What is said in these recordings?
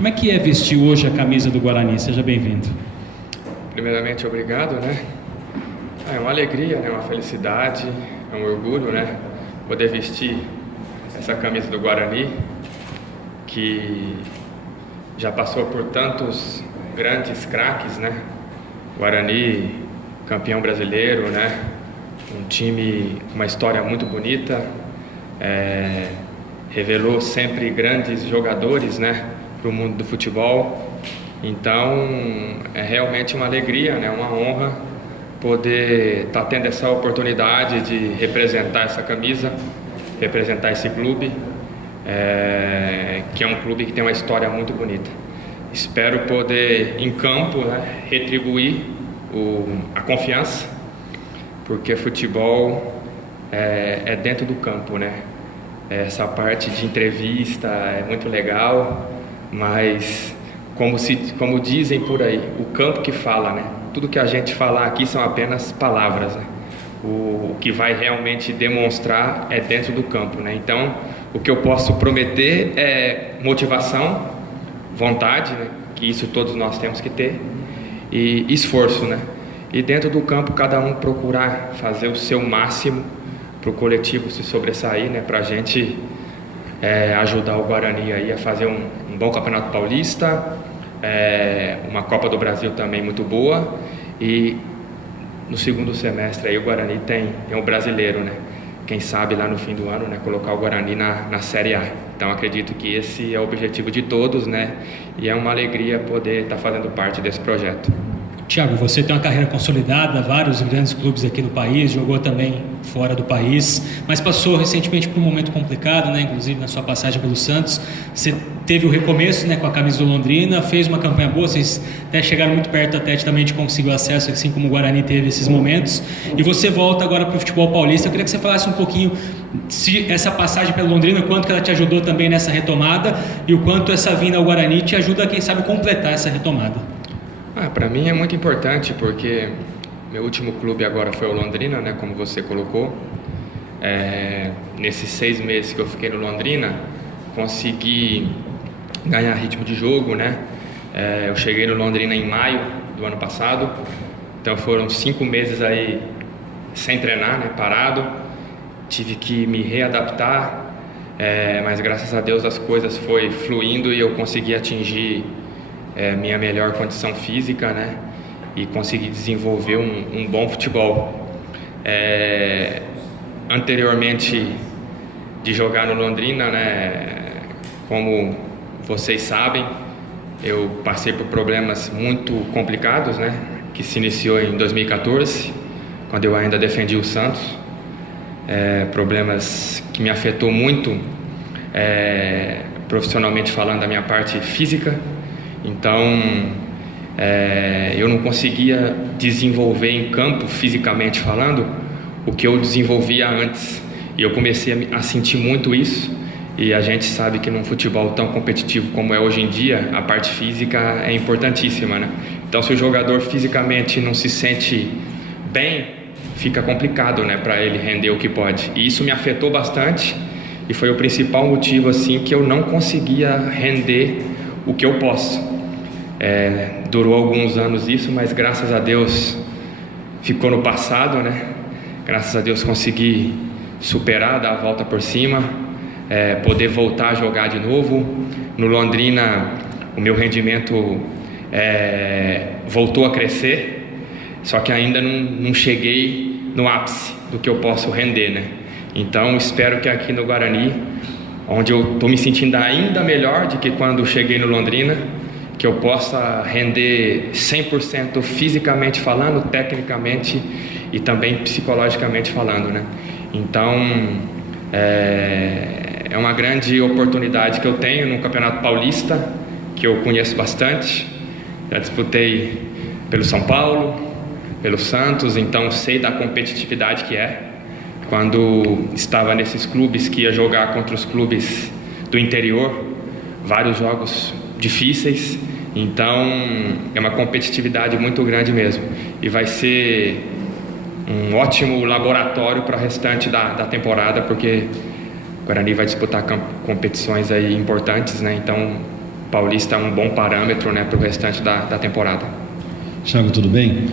Como é que é vestir hoje a camisa do Guarani? Seja bem-vindo. Primeiramente, obrigado, né? É uma alegria, né? Uma felicidade, é um orgulho, né? Poder vestir essa camisa do Guarani, que já passou por tantos grandes craques, né? Guarani, campeão brasileiro, né? Um time com uma história muito bonita, revelou sempre grandes jogadores, né? Para o mundo do futebol. Então é realmente uma alegria, né? Uma honra poder estar tendo essa oportunidade de representar essa camisa, representar esse clube, que é um clube que tem uma história muito bonita. Espero poder em campo, né, retribuir a confiança, porque futebol é dentro do campo, né? Essa parte de entrevista é muito legal, mas como dizem por aí, o campo que fala, né? Tudo que a gente falar aqui são apenas palavras, né? O que vai realmente demonstrar é dentro do campo, né? Então, o que eu posso prometer é motivação, vontade, né? Que isso todos nós temos que ter, e esforço, né? E dentro do campo, cada um procurar fazer o seu máximo para o coletivo se sobressair, né? Para a gente ajudar o Guarani aí a fazer um bom Campeonato Paulista, uma Copa do Brasil também muito boa, e no segundo semestre aí o Guarani tem o Brasileiro, né? Quem sabe lá no fim do ano, né, colocar o Guarani na Série A. Então acredito que esse é o objetivo de todos, né? E é uma alegria poder estar fazendo parte desse projeto. Thiago, você tem uma carreira consolidada, vários grandes clubes aqui no país, jogou também fora do país, mas passou recentemente por um momento complicado, né? Inclusive na sua passagem pelo Santos. Você teve o recomeço, né, com a camisa do Londrina, fez uma campanha boa, vocês até chegaram muito perto até também de conseguir o acesso, assim como o Guarani teve esses momentos. E você volta agora para o futebol paulista. Eu queria que você falasse um pouquinho se essa passagem pelo Londrina, o quanto que ela te ajudou também nessa retomada e o quanto essa vinda ao Guarani te ajuda, quem sabe, completar essa retomada. Para mim é muito importante, porque meu último clube agora foi o Londrina, né, como você colocou. Nesses 6 meses que eu fiquei no Londrina, consegui ganhar ritmo de jogo, né? Eu cheguei no Londrina em maio do ano passado, então foram 5 meses aí sem treinar, né, parado. Tive que me readaptar, mas graças a Deus as coisas foi fluindo e eu consegui atingir minha melhor condição física, né? E consegui desenvolver um bom futebol. Anteriormente de jogar no Londrina, né? Como vocês sabem, eu passei por problemas muito complicados, né? Que se iniciou em 2014, quando eu ainda defendi o Santos. Problemas que me afetou muito, profissionalmente falando, da minha parte física. Então, eu não conseguia desenvolver em campo, fisicamente falando, o que eu desenvolvia antes. E eu comecei a sentir muito isso. E a gente sabe que num futebol tão competitivo como é hoje em dia, a parte física é importantíssima, né? Então, se o jogador fisicamente não se sente bem, fica complicado, né, para ele render o que pode. E isso me afetou bastante e foi o principal motivo, assim, que eu não conseguia render o que eu posso. Durou alguns anos isso, mas graças a Deus ficou no passado, né? Graças a Deus consegui superar, dar a volta por cima, poder voltar a jogar de novo. No Londrina, o meu rendimento voltou a crescer, só que ainda não cheguei no ápice do que eu posso render, né? Então espero que aqui no Guarani, onde eu estou me sentindo ainda melhor do que quando cheguei no Londrina, que eu possa render 100% fisicamente falando, tecnicamente e também psicologicamente falando, né? Então, é uma grande oportunidade que eu tenho no Campeonato Paulista, que eu conheço bastante. Já disputei pelo São Paulo, pelo Santos, então sei da competitividade que é. Quando estava nesses clubes, que ia jogar contra os clubes do interior, vários jogos difíceis, então é uma competitividade muito grande mesmo, e vai ser um ótimo laboratório para o restante da temporada, porque o Guarani vai disputar competições aí importantes, né? Então Paulista é um bom parâmetro, né, para o restante da temporada. Thiago, tudo bem?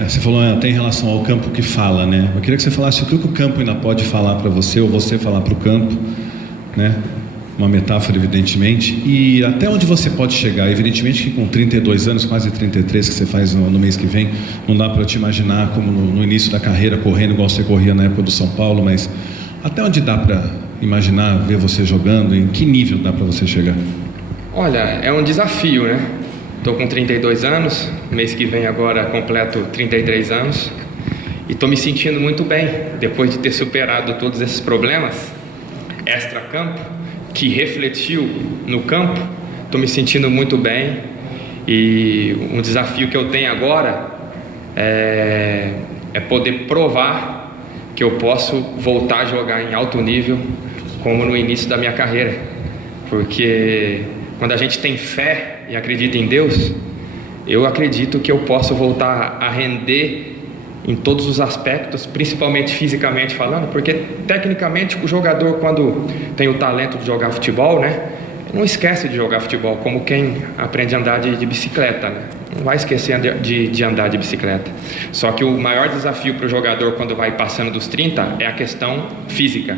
Você falou até em relação ao campo que fala, né? Eu queria que você falasse o que o campo ainda pode falar para você, ou você falar para o campo, né? Uma metáfora, evidentemente, e até onde você pode chegar. Evidentemente que com 32 anos, quase 33, que você faz no mês que vem, não dá para te imaginar como no início da carreira, correndo igual você corria na época do São Paulo, mas até onde dá para imaginar, ver você jogando, em que nível dá para você chegar? Olha, é um desafio, né? Estou com 32 anos, mês que vem agora completo 33 anos e estou me sentindo muito bem, depois de ter superado todos esses problemas extra-campo, que refletiu no campo. Estou me sentindo muito bem e um desafio que eu tenho agora é poder provar que eu posso voltar a jogar em alto nível como no início da minha carreira, porque quando a gente tem fé e acredita em Deus, eu acredito que eu posso voltar a render em todos os aspectos, principalmente fisicamente falando, porque tecnicamente o jogador, quando tem o talento de jogar futebol, né, não esquece de jogar futebol, como quem aprende a andar de bicicleta, né? Não vai esquecer de andar de bicicleta. Só que o maior desafio para o jogador quando vai passando dos 30 é a questão física.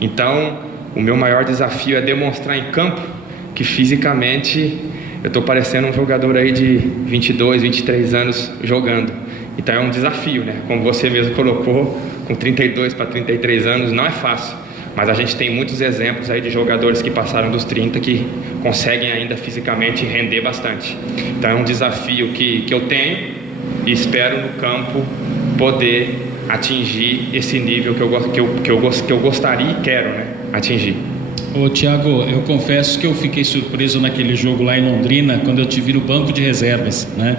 Então, o meu maior desafio é demonstrar em campo que fisicamente eu estou parecendo um jogador aí de 22, 23 anos jogando. Então é um desafio, né? Como você mesmo colocou, com 32 para 33 anos não é fácil, mas a gente tem muitos exemplos aí de jogadores que passaram dos 30 que conseguem ainda fisicamente render bastante. Então é um desafio que eu tenho e espero no campo poder atingir esse nível que eu gostaria e quero, né, atingir. Ô Thiago, eu confesso que eu fiquei surpreso naquele jogo lá em Londrina, quando eu te vi no banco de reservas, né?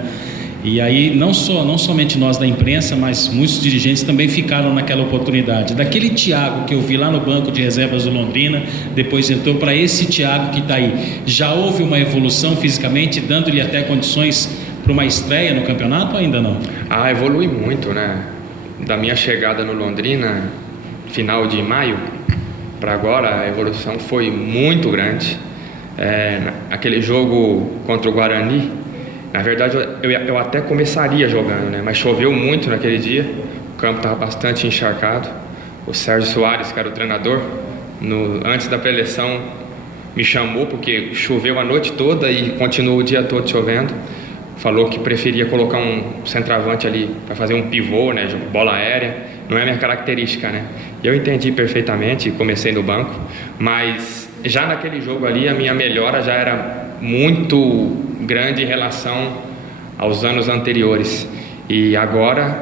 E aí não somente nós da imprensa, mas muitos dirigentes também ficaram naquela oportunidade. Daquele Thiago que eu vi lá no banco de reservas do Londrina, depois entrou para esse Thiago que está aí. Já houve uma evolução fisicamente, dando-lhe até condições para uma estreia no campeonato ou ainda não? Ah, evolui muito, né? Da minha chegada no Londrina, final de maio, para agora a evolução foi muito grande. Aquele jogo contra o Guarani, na verdade eu até começaria jogando, né? Mas choveu muito naquele dia, o campo estava bastante encharcado. O Sérgio Soares, que era o treinador, antes da pré-eleição me chamou porque choveu a noite toda e continuou o dia todo chovendo. Falou que preferia colocar um centroavante ali para fazer um pivô, né, bola aérea. Não é minha característica, né? Eu entendi perfeitamente, comecei no banco, mas já naquele jogo ali a minha melhora já era muito grande em relação aos anos anteriores. E agora,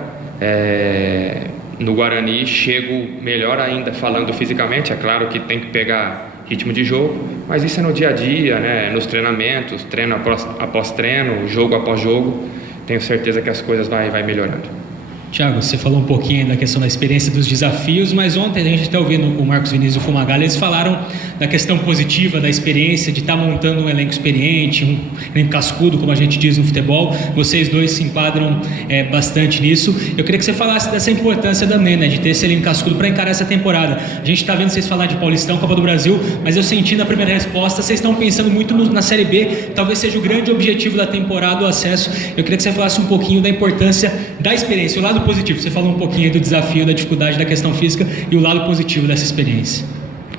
no Guarani, chego melhor ainda falando fisicamente. É claro que tem que pegar ritmo de jogo, mas isso é no dia a dia, né? Nos treinamentos, treino após treino, jogo após jogo. Tenho certeza que as coisas vai melhorando. Thiago, você falou um pouquinho da questão da experiência dos desafios, mas ontem a gente está ouvindo o Marcos Vinícius e o Fumagalli, eles falaram da questão positiva, da experiência, de estar montando um elenco experiente, um elenco cascudo, como a gente diz no futebol. Vocês dois se enquadram bastante nisso. Eu queria que você falasse dessa importância também, né, de ter esse elenco cascudo para encarar essa temporada. A gente está vendo vocês falar de Paulistão, Copa do Brasil, mas eu senti na primeira resposta, vocês estão pensando muito na Série B, talvez seja o grande objetivo da temporada, o acesso. Eu queria que você falasse um pouquinho da importância da experiência, o lado positivo. Você falou um pouquinho do desafio, da dificuldade da questão física e o lado positivo dessa experiência.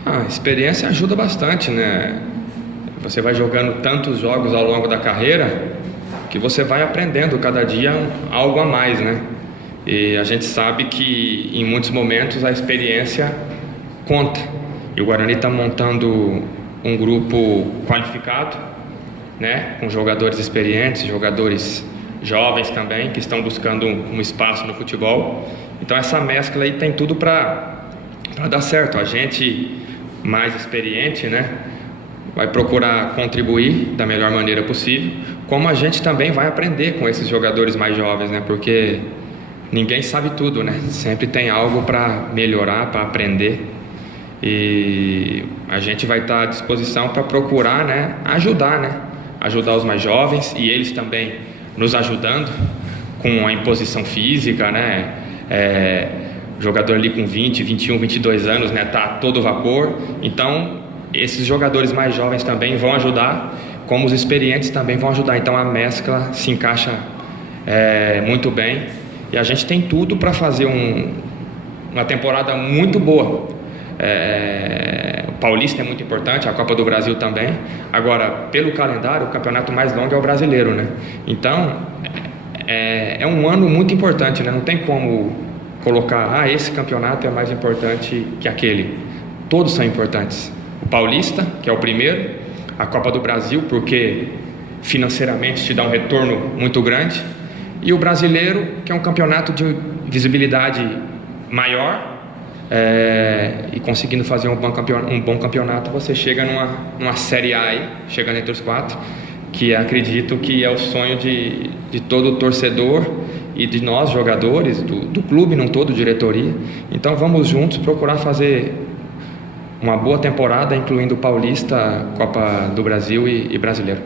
A experiência ajuda bastante, né? Você vai jogando tantos jogos ao longo da carreira que você vai aprendendo cada dia algo a mais, né? E a gente sabe que em muitos momentos a experiência conta. E o Guarani está montando um grupo qualificado, né? Com jogadores experientes, jogadores jovens também, que estão buscando um espaço no futebol. Então essa mescla aí tem tudo para dar certo. A gente mais experiente, né, vai procurar contribuir da melhor maneira possível, como a gente também vai aprender com esses jogadores mais jovens, né, porque ninguém sabe tudo, né, sempre tem algo para melhorar, para aprender, e a gente vai estar à disposição para procurar, né, ajudar os mais jovens e eles também nos ajudando com a imposição física, né? Jogador ali com 20, 21, 22 anos, né? Tá a todo vapor. Então, esses jogadores mais jovens também vão ajudar, como os experientes também vão ajudar. Então a mescla se encaixa muito bem e a gente tem tudo para fazer uma temporada muito boa. O Paulista é muito importante, a Copa do Brasil também. Agora, pelo calendário, o campeonato mais longo é o Brasileiro, né? Então, é um ano muito importante, né? Não tem como colocar, esse campeonato é mais importante que aquele. Todos são importantes. O Paulista, que é o primeiro, a Copa do Brasil, porque financeiramente te dá um retorno muito grande, e o Brasileiro, que é um campeonato de visibilidade maior, e conseguindo fazer um bom campeonato, você chega numa Série A aí, chegando entre os 4, que acredito que é o sonho de todo torcedor e de nós jogadores, do clube num todo, diretoria. Então vamos juntos procurar fazer uma boa temporada, incluindo Paulista, Copa do Brasil e Brasileiro.